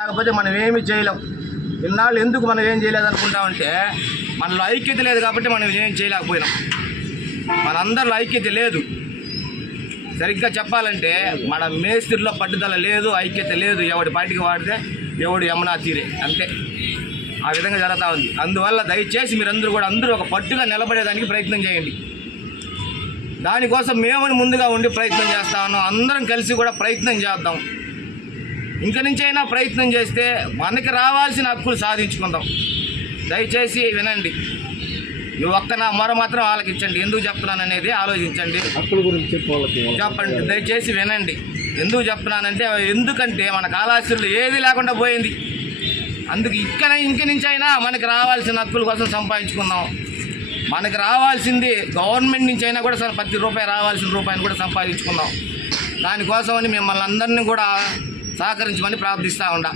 కాకపోతే మనం ఏమి చేయలేం. ఇన్నాళ్ళు ఎందుకు మనం ఏం చేయలేదు అనుకుంటామంటే మనలో ఐక్యత లేదు కాబట్టి మనం ఏం చేయలేకపోయినాం. మనందరిలో ఐక్యత లేదు. సరిగ్గా చెప్పాలంటే మన మేస్త్రిలో పట్టుదల లేదు, ఐక్యత లేదు. ఎవడి పాటికి వాడితే ఎవడు యమునా తీరే, అంతే. ఆ విధంగా జరుగుతూ ఉంది. అందువల్ల దయచేసి మీరందరూ కూడా ఒక పట్టుగా నిలబడేదానికి ప్రయత్నం చేయండి. దానికోసం మేము ముందుగా ఉండి ప్రయత్నం చేస్తా ఉన్నాం. అందరం కలిసి కూడా ప్రయత్నం చేద్దాం. ఇంక నుంచైనా ప్రయత్నం చేస్తే మనకి రావాల్సిన హక్కులు సాధించుకుందాం. దయచేసి వినండి. ఈ ఒక్క నా మొర మాత్రం ఆలకించండి. ఎందుకు చెప్తున్నాను అనేది ఆలోచించండి. హక్కుల గురించి చెప్పండి. దయచేసి వినండి. ఎందుకు చెప్తున్నానంటే ఎందుకంటే మన కాళహస్తిలో ఏది లేకుండా పోయింది. అందుకు ఇంక నుంచి అయినా మనకి రావాల్సిన హక్కుల కోసం సంపాదించుకుందాం. మనకి రావాల్సింది గవర్నమెంట్ నుంచి అయినా కూడా ప్రతి రూపాయి రావాల్సిన రూపాయిని కూడా సంపాదించుకుందాం. దానికోసమని మిమ్మల్ని అందరినీ కూడా సహకరించమని ప్రార్థిస్తూ ఉండా.